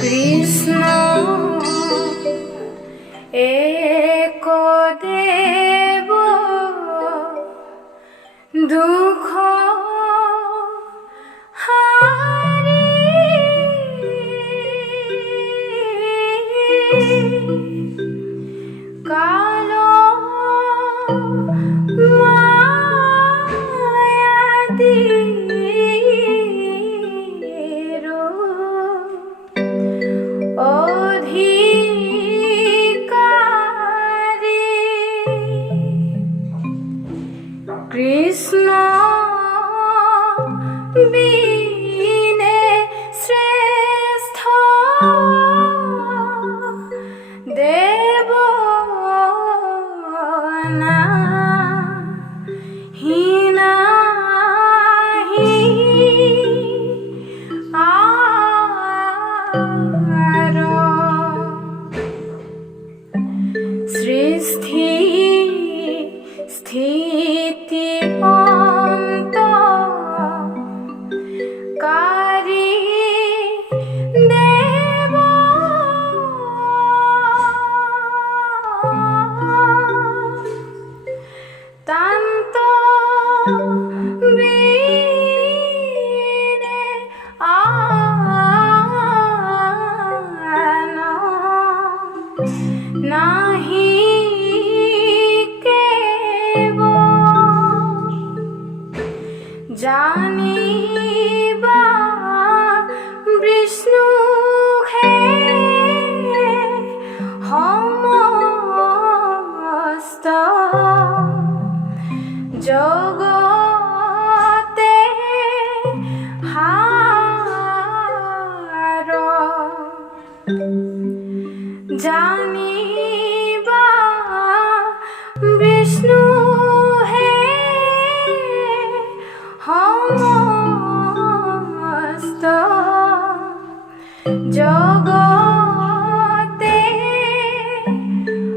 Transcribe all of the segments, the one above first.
কৃষ্ণ এক দেব দুঃখ হারি কালো মায়াদির অধিকারী কৃষ্ণ বিনে শ্রেষ্ঠ দেব নাহি নাহি আর সৃষ্টি স্থিতি অন্তকারী দেব তান্ত বিনে আন নাহি কেব জানিবা বিষ্ণু হে সমস্ত জগতে হার জানিবা বিষ্ণু হে সমস্ত জগতে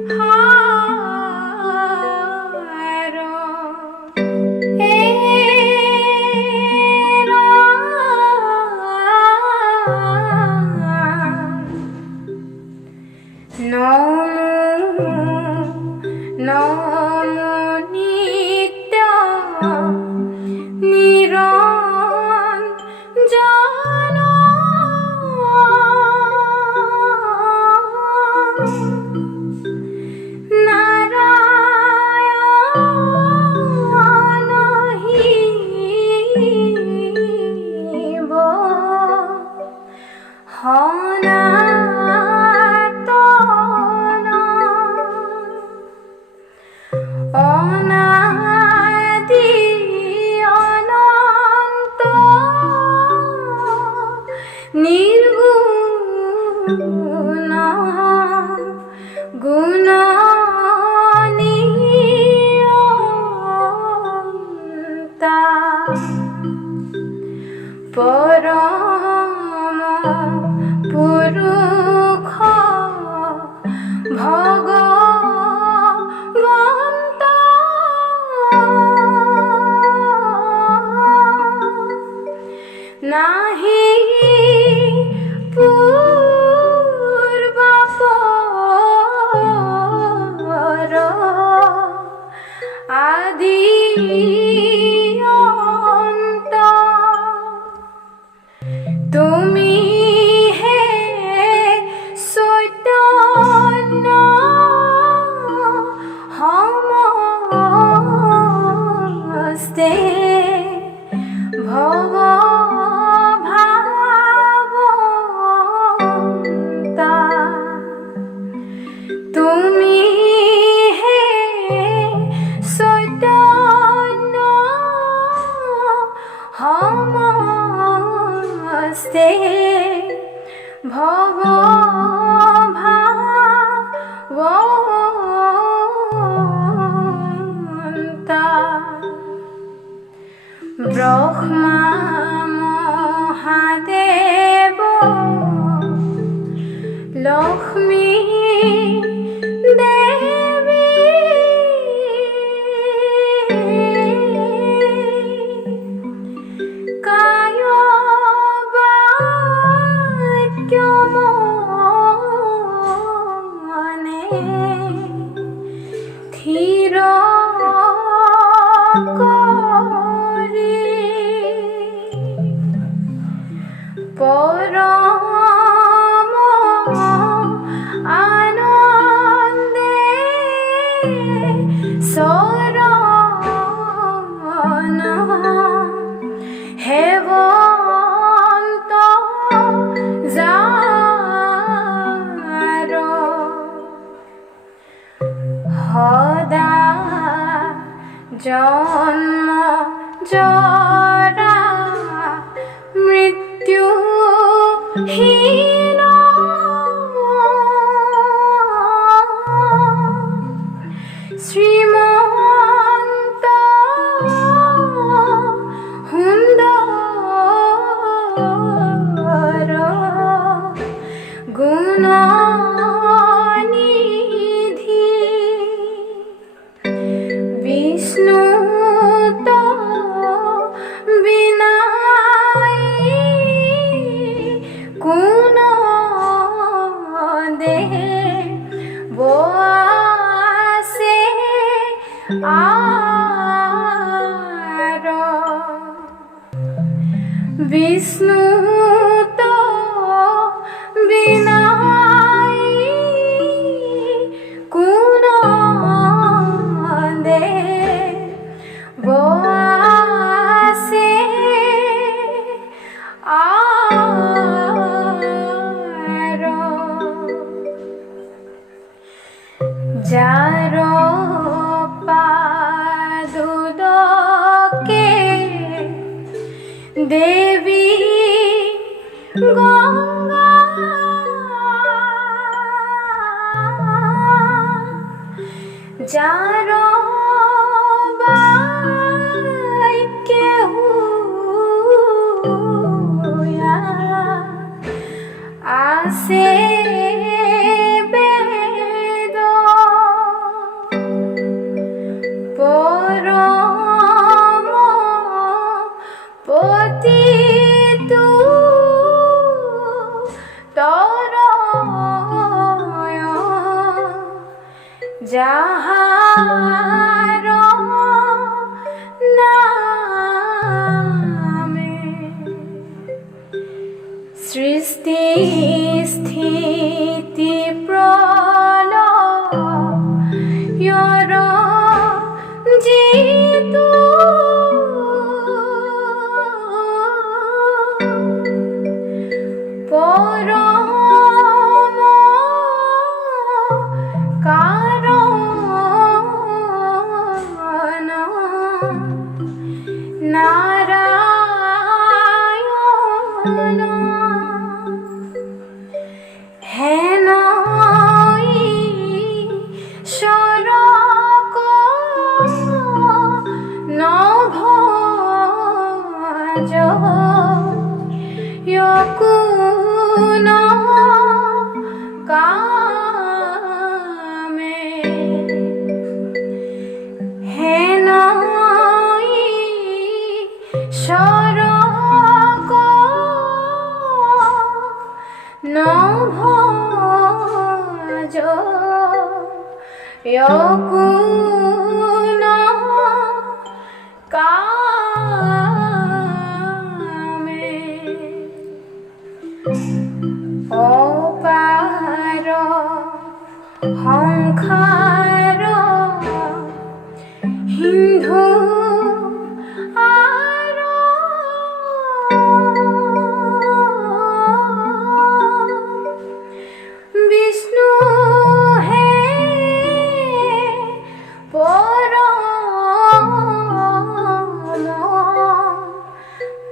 হার নমো নমো নিত্য নিরঞ্জন নারায়ণ হিব সনাতন অনাদি অনন্ত নির্গুণ গুণনিয়ন্তা পরম পুরুষ ভগবন্ত নাহি পূর্বাপর আদি অন্ত তুমি হে চৈতন্য সমস্তে ভবভাবন্তা তুমি হে চৈতন্য সমস্তে ভবভাবন্তা ব্রহ্মা মহাদেব লক্ষ্মী দেবী থির করে পরম আনন্দে শরণ হেবন্ত যার হদা জন্ম জরা মৃত্যুহীন শ্রীমন্ত সুন্দর গুণনিধি বিষ্ণু তো বিনাই কোন দেহে বসে আর বিষ্ণু তো বিনাই কোন দেহে বসে আর যার পাদুদকে দেবী গঙ্গা যার কেহু আসে বেদ পরম পতিতু তরয় যাহার নামে সৃষ্টি স্থিতি প্রলয়র জিতু পরম কারণ নারায়ণ হেন ঈশ্বরক নভজ কুন কামে হেন ঈশ্বরক নভজ কুন কামে অপার সংখার হিন্ধু আর বিষ্ণু হে পরম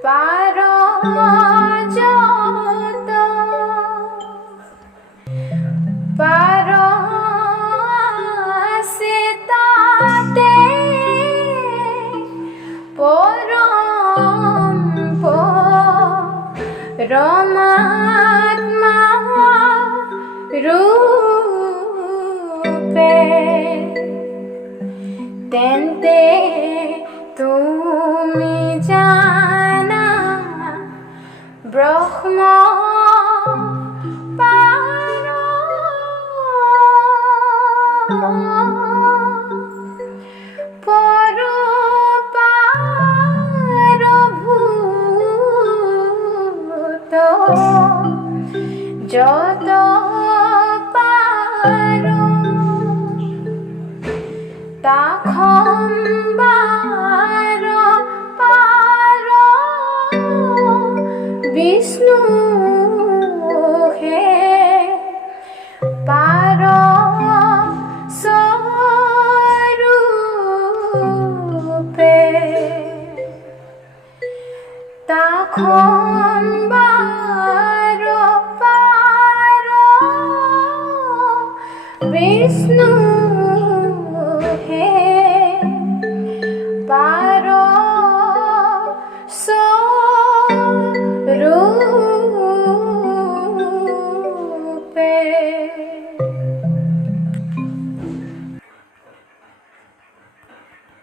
পারজত পারসিতাতে পরম পরমাত্মা রূপে তেন্তে তুমি জানা ব্রহ্ম পার जाना